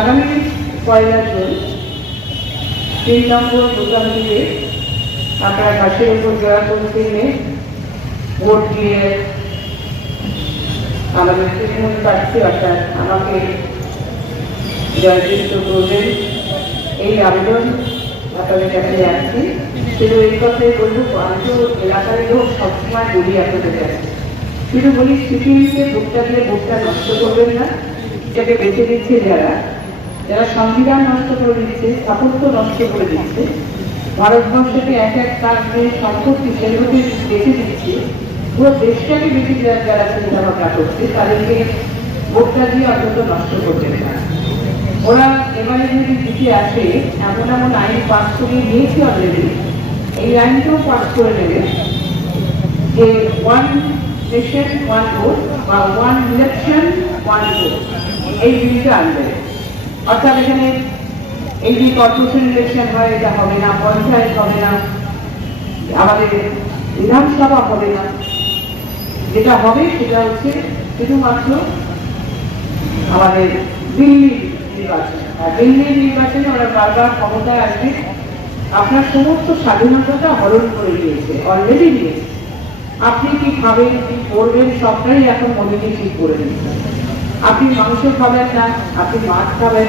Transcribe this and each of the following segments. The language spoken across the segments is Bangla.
আগামী পয়লা জুন তিন নম্বর দুর্গাপুরে আপনারা ঘাসের উপর জয়া করতে ভোট দিয়ে আমাদের তৃণমূল প্রার্থী অর্থাৎ আমাকে জয়যুক্ত করবেন। এই আবেদন আপনাদের কাছে রাখছি শুধু এই কথাই বলব তো এলাকার লোক সবসময় বলি আপনাদের কাছে শুধু বলি সিপিএমকে ভোটটা দিয়ে ভোটটা নষ্ট করবেন না, এটাকে বেছে দিচ্ছে যারা। যারা সংবিধান নষ্ট করে দিচ্ছে, স্থাপত্য নষ্ট করে দিচ্ছে, ভারতবর্ষকে এক এক কারণে সম্পত্তি সেগুলোকে বেছে দিচ্ছে, পুরো দেশটাকে বেছে দেওয়ার যারা চিন্তা ভাবনা করছে, তাদেরকে ভোটটা দিয়ে অন্তত নষ্ট করবে না। ওরা এবারে যদি দিতে আসে, এমন এমন আইন পাস করে নিয়েছে অলরেডি এই আইনটাও পাস করে নেবে যে ওয়ান নেশন ওয়ান ভোট বা ওয়ান ইলেকশন ওয়ান ভোট এই জিনিসটা আনবে। অর্থাৎ এখানে এই যে কর্পোরেশন ইলেকশন হয়, এটা হবে না, পঞ্চায়েত হবে না, আমাদের বিধানসভা হবে না। যেটা হবে সেটা হচ্ছে শুধুমাত্র আমাদের দিল্লি নির্বাচন। আর দিল্লির নির্বাচনে ওরা বারবার ক্ষমতায় আসবে। আপনার সমস্ত স্বাধীনতাটা হরণ করে দিয়েছে অলরেডি দিয়েছে। আপনি কি খাবেন, কি করবেন, সবটাই এখন মোদীজি ঠিক করে দিচ্ছে আপনি মাংস খাবেন না, আপনি মাছ খাবেন,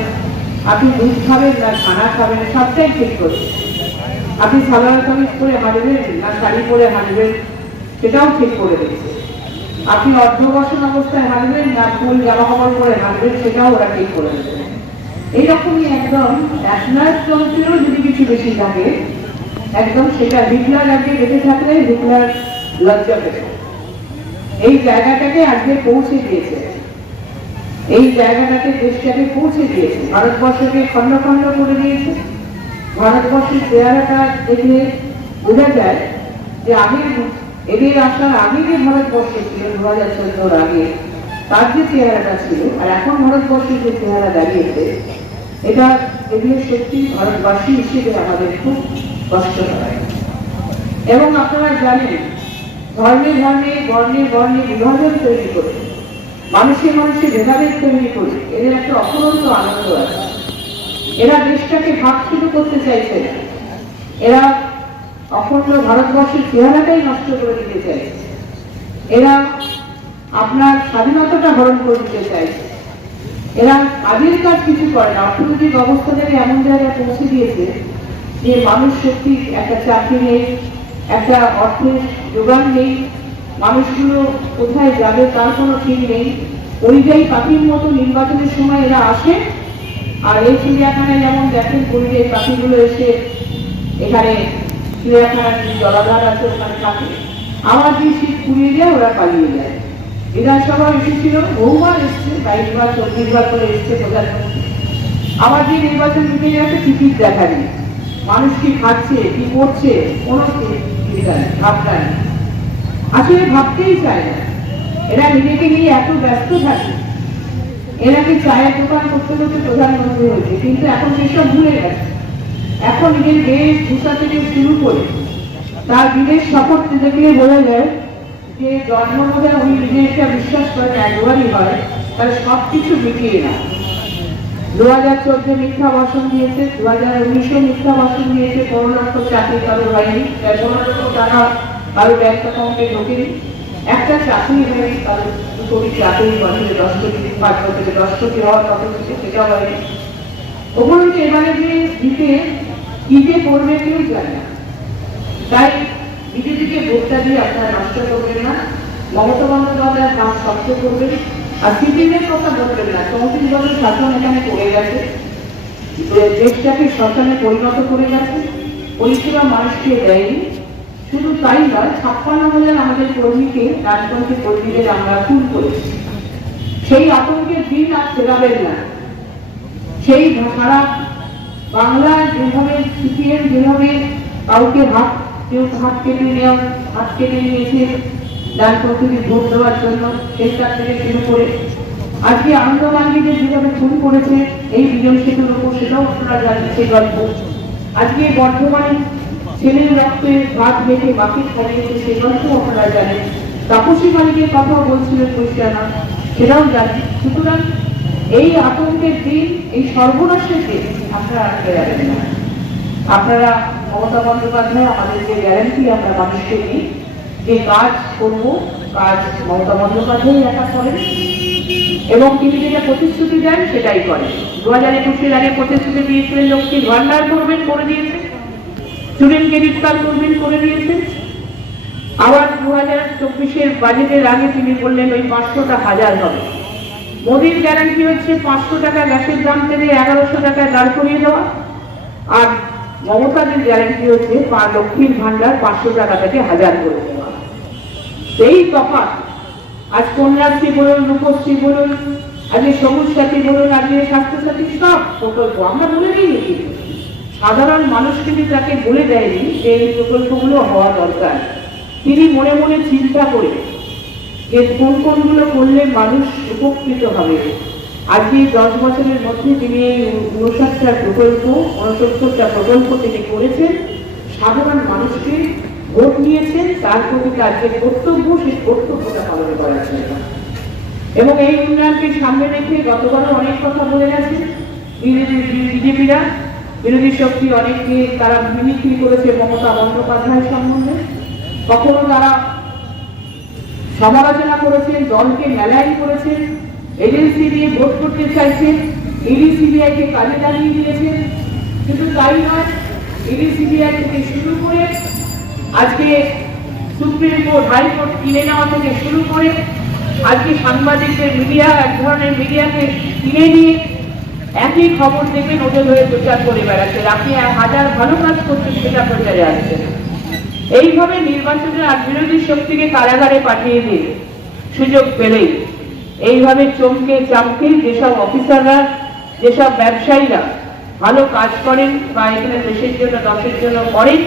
আপনি দুধ খাবেন না খানা খাবেন সবটাই ঠিক করে। আপনি সালোয়ার কামিজ পরে হাঁটবেন না শাড়ি পরে হাঁটবেন, সেটাও ঠিক করে দিচ্ছে। আপনি অর্ধবসন অবস্থায় হাঁটবেন না ফুল জামা কাপড় পরে হাঁটবেন, সেটাও ওরা ঠিক করে দেবে এইরকমই একদম ন্যাশনাল ন্যাশনালতন্ত্রেরও যদি কিছু বেশি থাকে একদম সেটা হিটলার আগে বেঁচে থাকলে হিটলার লজ্জা পেত। এই জায়গাটাকে আজকে পৌঁছে দিয়েছে। এই জায়গাটাকে দেশটাকে পৌঁছে দিয়েছে। ভারতবর্ষকে খণ্ড খণ্ড করে দিয়েছে। ভারতবর্ষের চেহারাটা দেখলে বোঝা যায় যে আগের এদের আসার আগে যে ভারতবর্ষ ছিল দু হাজার চোদ্দোর আগে, তার যে চেহারাটা ছিল, আর এখন ভারতবর্ষের যে চেহারা দাঁড়িয়েছে, এটা এগুলো সত্যি ভারতবাসী হিসেবে আমাদের খুব কষ্ট হয়। এবং আপনারা জানেন, ধর্মে ধর্মে বর্ণে বর্ণে বিভাজন তৈরি করে মানুষে মানুষের ভেদাভেদ তৈরি করে এদের একটা অপরন্ত আনন্দ আছে। এরা দেশটাকে ভাগ শুরু করতে চাইছে না। এরা অখণ্ড ভারতবর্ষের চেহারাটাই নষ্ট করে দিতে চাইছে। এরা আপনার স্বাধীনতাটা হরণ করে দিতে চাইছে। এরা কাজের কাজ কিছু করে না। অর্থনৈতিক অবস্থা থেকে এমন জায়গায় পৌঁছে দিয়েছে যে মানুষ সত্যি একটা চাকরি নেই, একটা অর্থের যোগান নেই মানুষগুলো কোথায় যাবে তার কোনো ঠিক নেই। পরিযায়ী পাখির মতো নির্বাচনের সময় এরা আসে, আর এই চিড়িয়াখানায় যেমন দেখেন পরিযায়ী পাখিগুলো এসে এখানে চিড়িয়াখানার জলাধার আছে, ওখানে থাকে। আবার যে শীত পুড়িয়ে যায় ওরা পালিয়ে যায়। বিধানসভা এসেছিল, বহুবার এসছে বাইশ বার চব্বিশ বার করে এসছে প্রধানমন্ত্রী আবার যে নির্বাচন দিতে গেছে, টিকিট দেখা নেই মানুষ কি খাচ্ছে, কি করছে, কোনো ভাবনা নেই। আসলে ভাবতেই চায় না। এরা নিজেকে নিয়ে এত ব্যস্ত থাকে। এরা কি চায়ের দোকান করতে করতে প্রধানমন্ত্রী হয়েছে, কিন্তু এখন সেসব ভুলে গেছে। এখন নিজের দেশ ভূষা থেকে শুরু করে তার বিদেশ সফর দেখলে বোঝা যায় যে জন্ম বোধ উনি নিজে একটা বিশ্বাস করেন, একবারই হয় তাহলে সব কিছু মিটিয়ে না দু হাজার চোদ্দ মিথ্যা ভাষণ দিয়েছে দু হাজার উনিশে মিথ্যা ভাষণ দিয়েছে পনেরো লক্ষ চাকরি কারও হয়নি। লক্ষ টাকা কারও ব্যাংক অ্যাকাউন্টে ঢোকেনি একটা চাকরি হয়নি কারও দু কোটি চাকরি বছরে দশ কোটি পাঁচ বছরে দশ কোটি হওয়ার কথা ছিল সেটা এবারে যে দিতে যে করবে কেউ জানে না। তাই ভোটটা দিয়ে আপনারা নষ্ট করবেন না। মমতা বন্দ্যোপাধ্যায়ের নাম শক্ত করবেন। আর সিপিএমের কথা বলবেন না চৌত্রিশ বছর শাসন এখানে করে গেছে। দেশটাকে শ্মশানে পরিণত করে গেছে, পরিষেবা মানুষকে দেয়নি। শুধু তাই নয়, ছাপ্পান্ন হাজার আমাদের কর্মীকে রাজপন্থী কর্মীদের আমরা খুন করেছি। সেই আতঙ্কের দিন আর ফেরাবেন না। সেই সারা বাংলায় যেভাবে, সিপিএম যেভাবে কাউকে হাত কেউ হাত কেটে নেওয়া হাত কেটে নিয়েছে ডানপন্থীকে ভোট দেওয়ার জন্য সেইটার থেকে শুরু করে, আজকে আনন্দবান্ধীকে যেভাবে খুন করেছে, এই বিজন সেতুর উপর সেটাও আপনারা জানেন, সেই গল্প। আজকে বর্ধমানে ছেলের রক্তে ভাত মেখে বাকি খাইয়েছে সেই গল্পও আপনারা জানেন তাপসী মালিকের কথাও বলছিলেন পরিষ্কার সেটাও জানি, সুতরাং এই আতঙ্কের দিন, এই সর্বনাশের দিন আপনারা এড়াবেন না। আপনারা মমতা বন্দ্যোপাধ্যায়, আমাদের যে গ্যারান্টি আমরা মানুষকে দিই, যে কাজ করব, কাজ মমতা বন্দ্যোপাধ্যায় একা করেন। এবং তিনি যেটা প্রতিশ্রুতি দেন, সেটাই করেন। দু হাজার একুশের আগে প্রতিশ্রুতি দিয়েছিলেন লক্ষ্মী ভান্ডার করবেন, করে দিয়েছেন। স্টুডেন্ট ক্রেডিট কার্ড করবেন করে দিয়েছেন আবার দু হাজার চব্বিশের বাজেটের আগে তিনি বললেন, ওই পাঁচশোটা হাজার হবে। মোদির গ্যারান্টি হচ্ছে পাঁচশো টাকা গ্যাসের দাম থেকে এগারোশো টাকায় দাঁড় করিয়ে দেওয়া। আর মমতাদের গ্যারান্টি হচ্ছে পা লক্ষ্মীর ভান্ডার পাঁচশো টাকা থেকে হাজার করে দেওয়া। সেই তফাৎ আজ কন্যাশ্রী বলুন, রূপশ্রী বলুন, আজকে সবুজ সাথী বলুন, আজকে স্বাস্থ্যসাথী সব প্রকল্প, আমরা বলে দিই। সাধারণ মানুষ কিন্তু তাকে বলে দেয়নি যে এই প্রকল্পগুলো হওয়া দরকার। তিনি মনে মনে চিন্তা করে যে কোন কোনগুলো করলে মানুষ উপকৃত হবে। আজকে দশ বছরের মধ্যে তিনি এই উনষাটটা প্রকল্প উনসত্তরটা প্রকল্প তিনি করেছেন। সাধারণ মানুষকে ভোট নিয়েছেন তার প্রতি তার যে কর্তব্য, সেই কর্তব্যটা পালন করার জন্য। এবং এই উন্নয়নকে সামনে রেখে গতবারও অনেক কথা বলে গেছে। বিজেপিরা বিরোধী শক্তি অনেককে তারা মিমিক্রি করেছে মমতা বন্দ্যোপাধ্যায় সম্বন্ধে। কখনো তারা সমালোচনা করেছেন, দলকে মেলাইন করেছেন এজেন্সি দিয়ে ভোট করতে চাইছেন ইডি, সিবিআই কে কাজে লাগিয়ে দিয়েছেন কিন্তু তাই নয়, ইডি, সিবিআই থেকে শুরু করে আজকে সুপ্রিম কোর্ট হাইকোর্ট কিনে নেওয়া থেকে শুরু করে আজকে সাংবাদিকদের মিডিয়া, এক ধরনের মিডিয়াকে কিনে নিয়ে একই খবর থেকে নজর হয়ে প্রচার করে বেড়াচ্ছে আপনি হাজার ভালো কাজ করছেন সেটা প্রচারে আসছে। এইভাবে নির্বাচনে আর বিরোধী শক্তিকে কারাগারে পাঠিয়ে দিয়ে সুযোগ পেলেই এইভাবে চমকে চামকে যেসব অফিসাররা, যেসব ব্যবসায়ীরা ভালো কাজ করেন বা এখানে দেশের জন্য, দশের জন্য করেন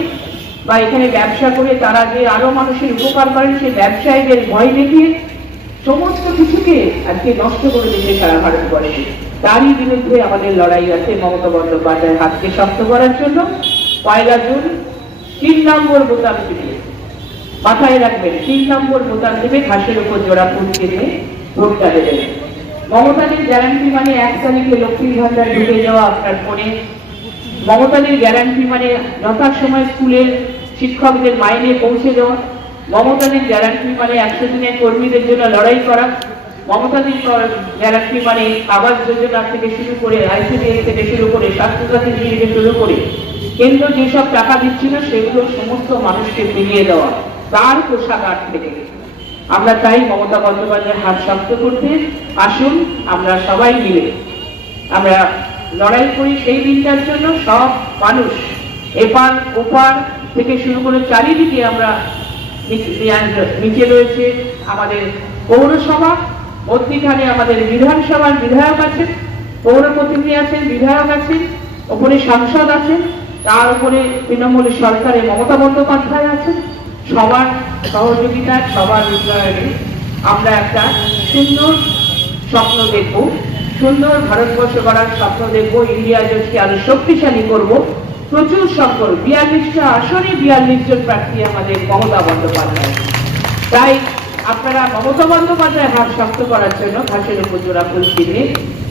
বা এখানে ব্যবসা করে তারা যে আরও মানুষের উপকার করেন, সেই ব্যবসায়ীদের ভয় দেখিয়ে সমস্ত কিছুকে আজকে নষ্ট করে দিচ্ছে সারা ভারতবর্ষে। তারই বিরুদ্ধে আমাদের লড়াই আছে মমতা বন্দ্যোপাধ্যায়ের হাতকে শক্ত করার জন্য। পয়লা জুন, তিন নম্বর বোতাম টিপে মাথায় রাখবেন, তিন নম্বর বোতাম টিপে ঘাসের উপর জোড়া ফুল কেটে ভোটটা দেবেন মমতাদের গ্যারান্টি মানে এক তারিখে লক্ষ্মীর ভান্ডার ঢুকে যাওয়া আপনার ফোনে। মমতাদের গ্যারান্টি মানে যথাসময় স্কুলের শিক্ষকদের মাইনে পৌঁছে দেওয়া। মমতাদের গ্যারান্টি মানে একশো দিনের কর্মীদের জন্য লড়াই করা। মমতাদের গ্যারান্টি মানে আবাস যোজনা থেকে শুরু করে আইসিডিএস থেকে শুরু করে স্বাস্থ্যসাথী থেকে শুরু করে, কেন্দ্র যেসব টাকা দিচ্ছিল সেগুলো সমস্ত মানুষকে ফিরিয়ে দেওয়া, তার কোষাগার থেকে। আমরা তাই মমতা বন্দ্যোপাধ্যায়ের হাত শক্ত করতে, আসুন আমরা সবাই মিলে। আমরা লড়াই করি সেই দিনটার জন্য সব মানুষ এপার ওপার থেকে শুরু করে চারিদিকে আমরা নিচে রয়েছে আমাদের পৌরসভা। মধ্যিখানে আমাদের বিধানসভার বিধায়ক আছেন পৌর প্রতিনিধি আছেন বিধায়ক আছেন ওপরে সাংসদ আছেন তার উপরে তৃণমূল সরকারে মমতা বন্দ্যোপাধ্যায় আছেন। সবার সহযোগিতায়, সবার উন্নয়নে আমরা একটা সুন্দর স্বপ্ন দেখব, সুন্দর ভারতবর্ষ গড়ার স্বপ্ন দেখব, ইন্ডিয়া জোটকে আরও শক্তিশালী করব। প্রচুর সংকট বিয়াল্লিশটা আসনে বিয়াল্লিশ জন প্রার্থী আমাদের মমতা বন্দ্যোপাধ্যায়। তাই আপনারা মমতা বন্দ্যোপাধ্যায় হাত শক্ত করার জন্য ঘাসের উপর জোড়া ফুল কিনে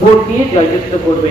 ভোট দিয়ে জয়যুক্ত করবেন।